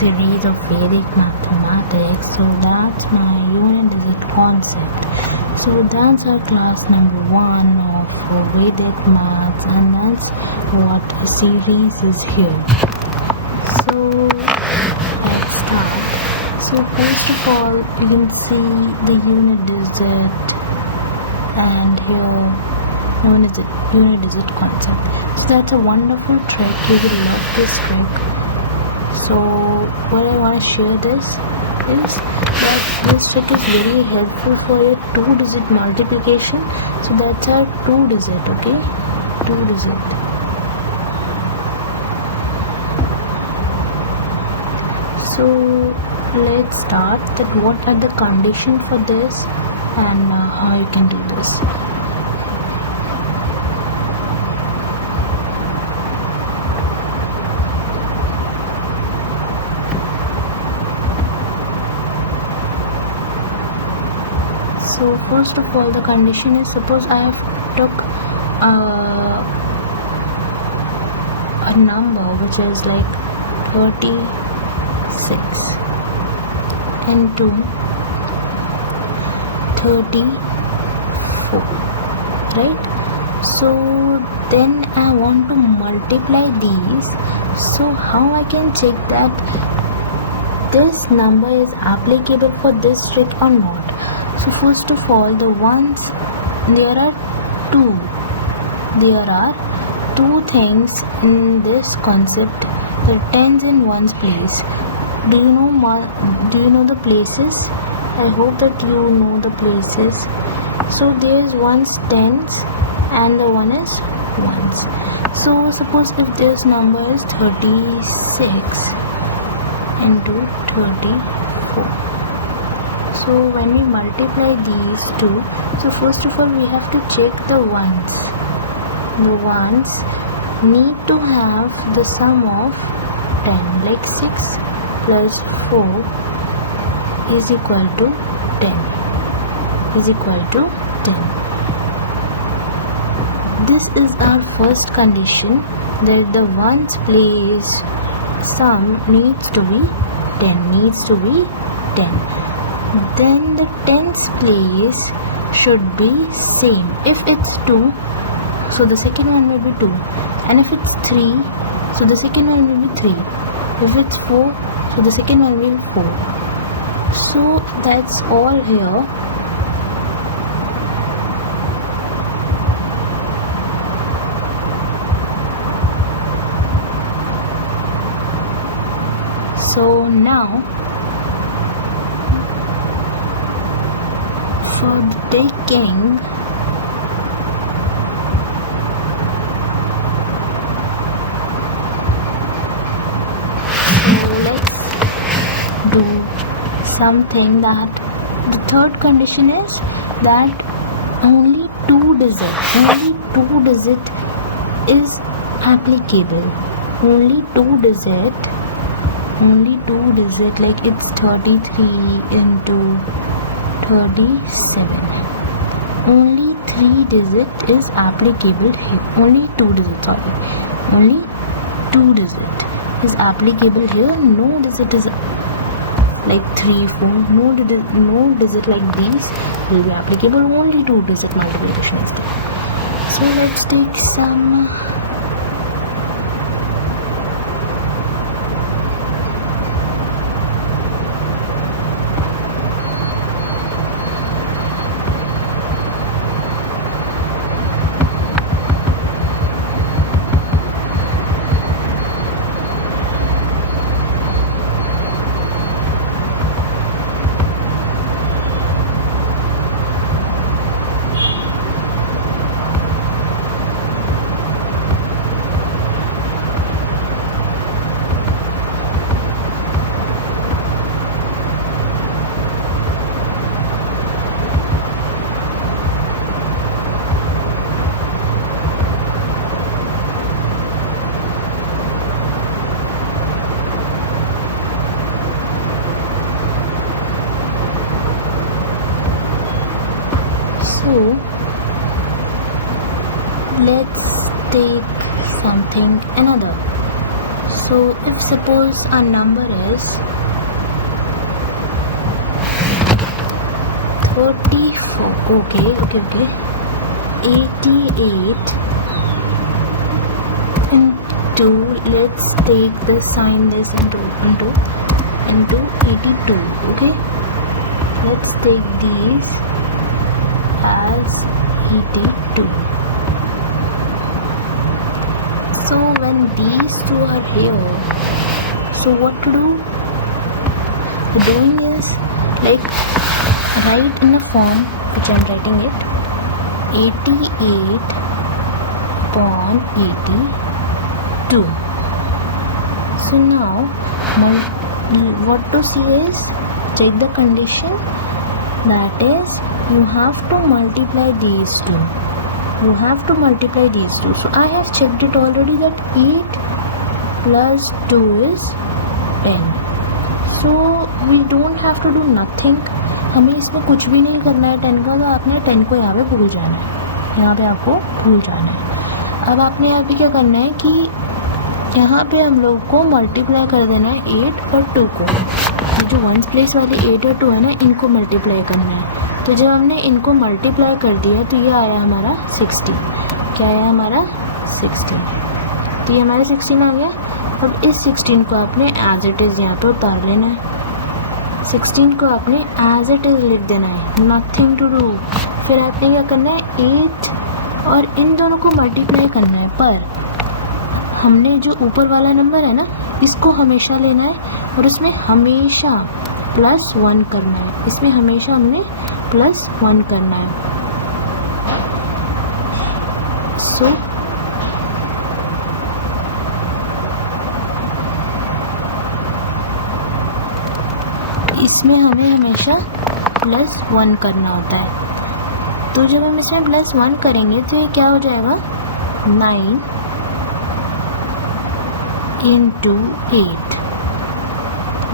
series of Vedic mathematics, so that's my unit digit concept. So that's our class number 1 of Vedic maths, and that's what the series is here. So let's start. So first of all, you can see the unit digit, and here unit digit concept. So that's a wonderful trick. You will love this trick. So what I want to share this is that this trick is very helpful for your 2-digit multiplication. So that's our 2-digit, okay? 2-digit. So let's start that what are the conditions for this and how you can do this. So first of all, the condition is, suppose I have took a number which is like 36 into 34, right? So then I want to multiply these. So how I can check that this number is applicable for this trick or not? So first of all, the ones, there are two things in this concept. The tens in ones place. Do you know the places? I hope that you know the places. So there is one's tens and the one is ones. So suppose if this number is 36 into 34. So when we multiply these two, so first of all we have to check the ones. The ones need to have the sum of 10, like 6 plus 4 is equal to 10. This is our first condition, that the ones place sum needs to be 10. Then the tens place should be same. If it's 2, so the second one will be 2, and if it's 3, so the second one will be 3. If it's 4, so the second one will be 4. So that's all here. So now for taking do something, that the third condition is that only 2 digit is applicable. Only two digit, like it's 33 into 37. Only 3 digit is applicable here. Only 2 digit is applicable here. No digit is like 3, 4. No digit like these will be applicable. Only 2 digit multiplication is there. So let's take some So let's take something another. So if suppose our number is 34, okay, 88 into, let's take this, sign this into 82, okay. Let's take these as 82. So when these two are here, so what to do? The doing is like write in the form which I am writing it, 88 upon 82. So now what to see is, check the condition, that is you have to multiply these two. You have to multiply these two. So I have checked it already that 8 plus 2 is 10. So we don't have to do nothing. हमें इसमें कुछ भी नहीं करना है 10 का, तो आपने 10 को यहाँ पे भूल जाना है, यहाँ पे आपको भूल जाना है. अब आपने यहाँ पे क्या करना है कि यहाँ पे हम लोग को मल्टीप्लाई कर देना है 8 और 2 को. जो 1 प्लेस वाले 8 और 2 है ना, इनको मल्टीप्लाई करना है. तो जब हमने इनको मल्टीप्लाई कर दिया तो ये आया हमारा 60. क्या आया हमारा 16. तो ये हमारा 16 आ गया. अब इस 16 को आपने एज इट इज़ यहाँ पर उतार लेना है. 16 को आपने एज इट इज़ लिख देना है, नथिंग टू डू. फिर आपने क्या करना है 8 और इन दोनों को मल्टीप्लाई करना है. पर हमने जो ऊपर वाला नंबर है ना, इसको हमेशा लेना है और उसमें हमेशा +1 करना है. इसमें हमेशा हमने +1 करना है. सो इसमें हमें हमेशा +1 करना होता है. तो जब हम इसमें +1 करेंगे तो ये क्या हो जाएगा, 9 into 8.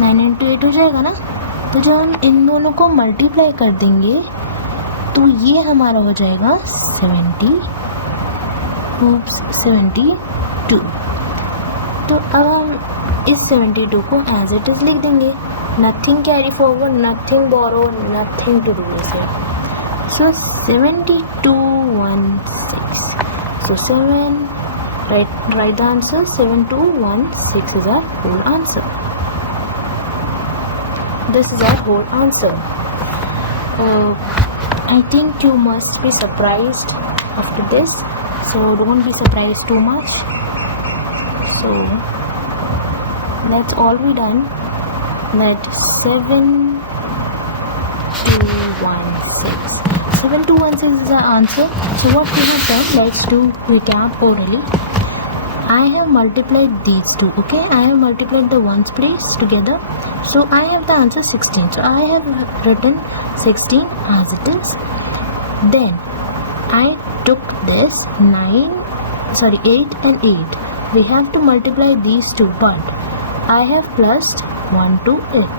9 into 8 हो जाएगा ना. तो जब हम इन दोनों को मल्टीप्लाई कर देंगे तो ये हमारा हो जाएगा 72. तो अब हम इस 72 को एज इट इज़ लिख देंगे. Nothing carry forward, nothing borrow, nothing to do is here. So 7216. So 7, write the answer. 7216 is our whole answer. This is our whole answer. I think you must be surprised after this, so don't be surprised too much. So that's all we done. That 7216. 7216 is the answer. So what we have done, let's do recap orally. I have multiplied these two, okay. I have multiplied the ones place together, so I have the answer 16. So I have written 16 as it is. Then I took this 8 and 8. We have to multiply these two, but I have +1 to it.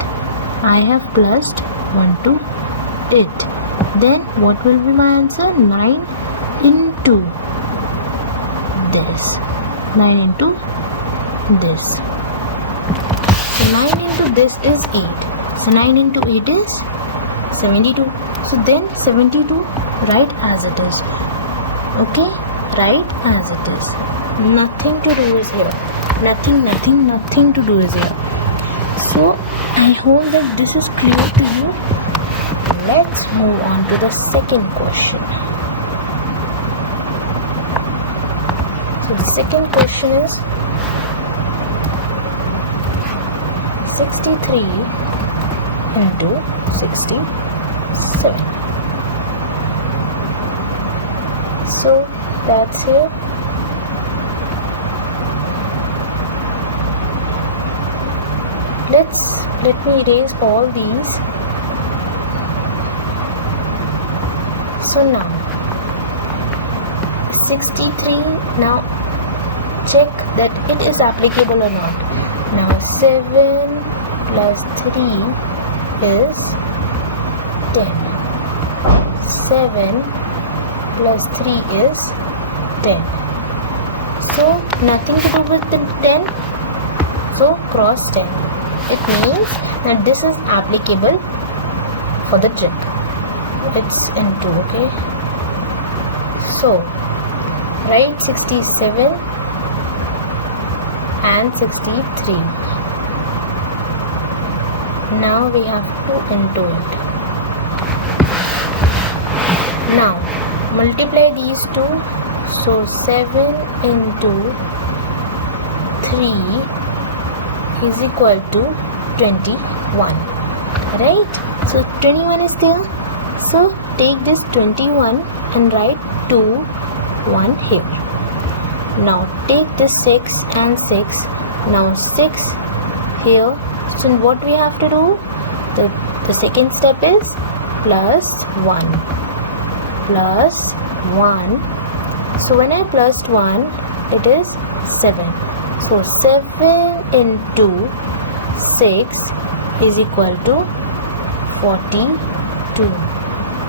I have +1 to it. Then what will be my answer? 9 into this. 9 into this. So 9 into this is 8. So 9 into 8 is 72. So then 72 write as it is. Okay, write as it is. Nothing to do is here. Nothing to do is here. So I hope that this is clear to you. Let's move on to the second question. So the second question is 63 into 67. So that's it. Let me erase all these. So now 63, now check that it is applicable or not. Now 7 plus 3 is 10. 7 plus 3 is 10. So nothing to do with the 10. So cross 10. It means that this is applicable for the trick. It's into, okay. So write 67 and 63. Now we have to into it. Now multiply these two. So 7 into 3 is equal to 21. Right? So 21 is there. So take this 21 and write 2, 1 here. Now take this 6 and 6. Now 6 here. So what we have to do? The second step is plus 1. Plus 1. So when I plus 1, it is 7. So 7 into 6 is equal to 42.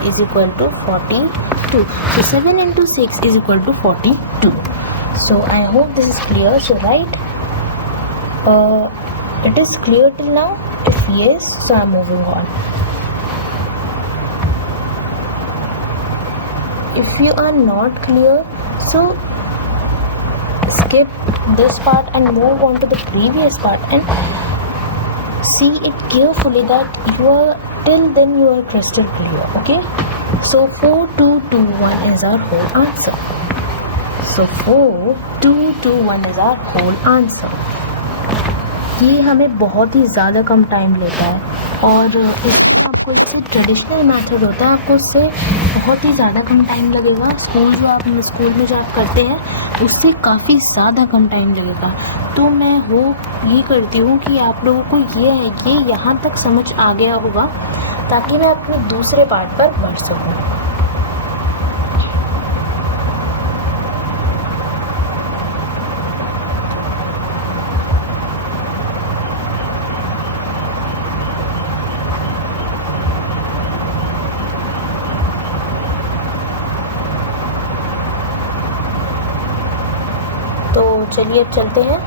Is equal to 42. So 7 into 6 is equal to 42. So I hope this is clear. So right, it is clear till now. If yes, so I'm moving on. If you are not clear, so skip this part and move on to the previous part and see it carefully that you are till then you are crystal clear. Okay, so 4221 is our whole answer. So 4221 is our whole answer. ये हमें बहुत ही ज़्यादा कम टाइम लेता है और इसमें आपको जो ट्रेडिशनल मेथड होता है आपको उससे बहुत ही ज़्यादा कम टाइम लगेगा. स्कूल में जो आप करते हैं उससे काफ़ी ज़्यादा कम टाइम लगेगा. तो मैं होप ये करती हूँ कि आप लोगों को ये यहाँ तक समझ आ गया होगा ताकि मैं अपने दूसरे पार्ट पर बढ़ सकूँ. तो चलिए अब चलते हैं.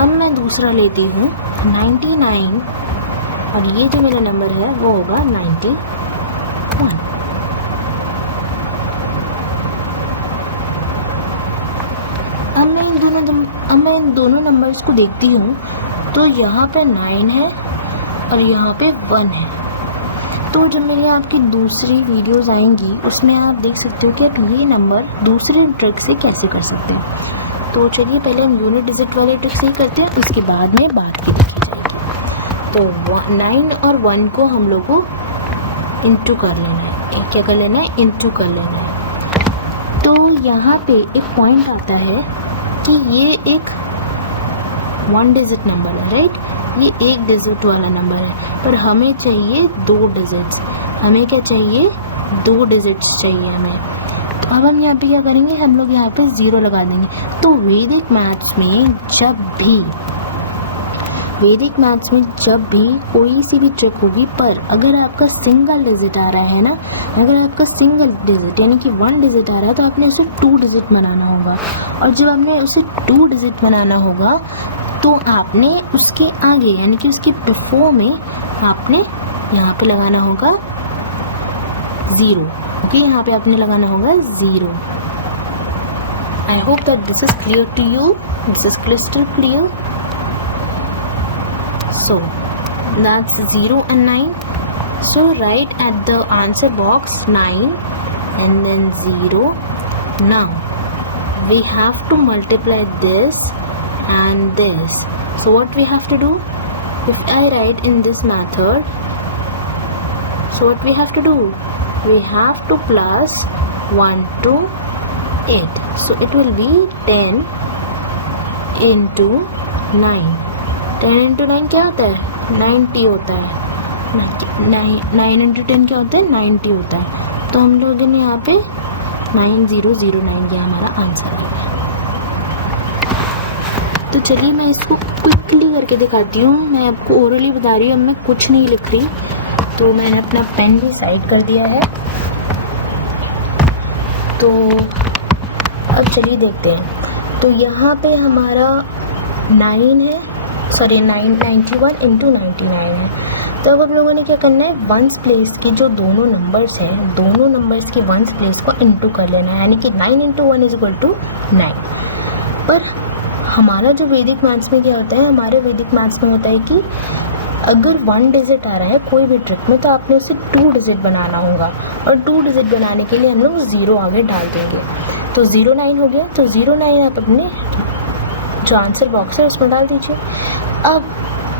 अब मैं दूसरा लेती हूँ 99 और ये जो मेरा नंबर है वो होगा 91. अब मैं इन दोनों नंबर्स को देखती हूँ तो यहाँ पे 9 है और यहाँ पे 1 है. तो जब मेरी आपकी दूसरी वीडियोस आएंगी उसमें आप देख सकते हो कि आप ये नंबर दूसरे ट्रिक से कैसे कर सकते हैं. तो चलिए पहले हम यूनिट डिजिट वाले ट्रिक से ही करते हैं, उसके बाद में बात की देखी जाएगी. तो 9 और 1 को हम लोग को इंटू कर लेना है. क्या कर लेना है? इंटू कर लेना है. तो यहाँ पे एक पॉइंट आता है कि ये एक 1 डिजिट नंबर है. राइट, ये 1 डिजिट वाला नंबर है पर हमें चाहिए 2 डिजिट्स. हमें क्या चाहिए? 2 डिजिट्स चाहिए हमें. तो अब हम यहाँ पे क्या करेंगे? हम लोग यहाँ पे 0 लगा देंगे. तो वैदिक मैथ्स में जब भी कोई सी भी ट्रिक होगी पर अगर आपका सिंगल डिजिट आ रहा है ना, अगर आपका सिंगल डिजिट यानी कि 1 डिजिट आ रहा है तो आपने उसे 2 डिजिट बनाना होगा. और जब आपने उसे 2 डिजिट बनाना होगा तो आपने उसके आगे यानी कि उसके बिफोर में आपने यहाँ पे लगाना होगा 0. ओके, यहाँ पे आपने लगाना होगा 0. I hope that this is clear to you. This is crystal clear. So that's 0 and 9. So write at the answer box 9 and then 0. Now we have to multiply this and this. So what we have to do? If I write in this method, so what we have to do? We have to plus 1 to 8. So it will be 10 into 9. 10 into 9 क्या होता है? 90 होता है. 9 into 10 क्या होता है? 90 होता है. तो हम लोगों ने यहाँ पे 9009 ये हमारा आंसर है. तो चलिए मैं इसको क्विकली करके दिखाती हूँ. मैं आपको ओरली बता रही हूँ, अब मैं कुछ नहीं लिख रही. तो मैंने अपना पेन भी साइड कर दिया है. तो अब चलिए देखते हैं. तो यहाँ पे हमारा 9 है, सॉरी 991 इंटू 99 है। तो अब हम लोगों ने क्या करना है, वंस प्लेस की जो दोनों नंबर्स हैं, दोनों नंबर्स की वंस प्लेस को इंटू कर लेना है, यानी कि 9 इंटू 1 इज इक्वल टू 9। पर हमारा जो वैदिक मैथ्स में क्या होता है, हमारे वैदिक मैथ्स में होता है कि अगर 1 डिजिट आ रहा है कोई भी ट्रिक में तो आपने उसे 2 डिजिट बनाना होगा, और 2 डिजिट बनाने के लिए हम लोग 0 आगे डाल देंगे। तो 09 हो गया, तो 09 आप अपने जो आंसर बॉक्स है उसमें डाल दीजिए। अब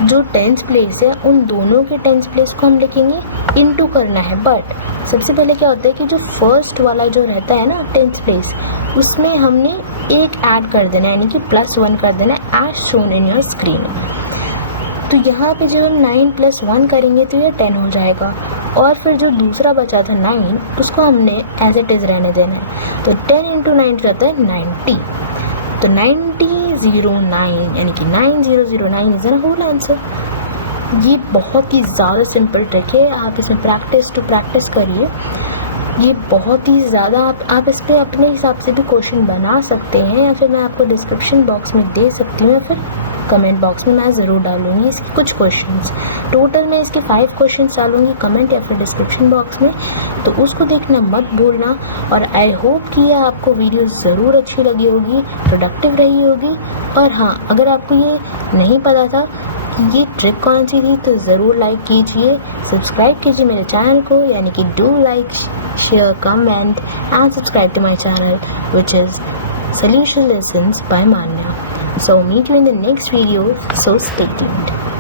जो 10th प्लेस है उन दोनों के 10th प्लेस को हम लिखेंगे, इनटू करना है। बट सबसे पहले क्या होता है कि जो फर्स्ट वाला जो रहता है ना 10th प्लेस, उसमें हमने एक ऐड कर देना है, यानी कि +1 कर देना है, as shown in your screen. तो यहाँ पे जब हम 9 + 1 करेंगे तो ये 10 हो जाएगा, और फिर जो दूसरा बचा था 9 उसको हमने एज इट इज़ रहने देना है। तो 10 इंटू 9 रहता है 90। तो 9009 यानी कि 9009 इज एन होल आंसर। ये बहुत ही ज़्यादा सिंपल ट्रिक है, आप इसमें प्रैक्टिस करिए। ये बहुत ही ज़्यादा आप इस पर अपने हिसाब से भी क्वेश्चन बना सकते हैं, या फिर मैं आपको डिस्क्रिप्शन बॉक्स में दे सकती हूँ, या फिर कमेंट बॉक्स में मैं ज़रूर डालूंगी इसके कुछ क्वेश्चंस। टोटल मैं इसके 5 क्वेश्चंस डालूंगी कमेंट या फिर डिस्क्रिप्शन बॉक्स में, तो उसको देखना मत भूलना। और आई होप कि यह आपको वीडियो ज़रूर अच्छी लगी होगी, प्रोडक्टिव रही होगी। और हाँ, अगर आपको ये नहीं पता था कि ये ट्रिक कौन सी थी तो ज़रूर लाइक कीजिए, सब्सक्राइब कीजिए मेरे चैनल को, यानी कि do like, share, comment and subscribe to my channel which is Solution Lessons by Manya. So meet you in the next video, so stay tuned.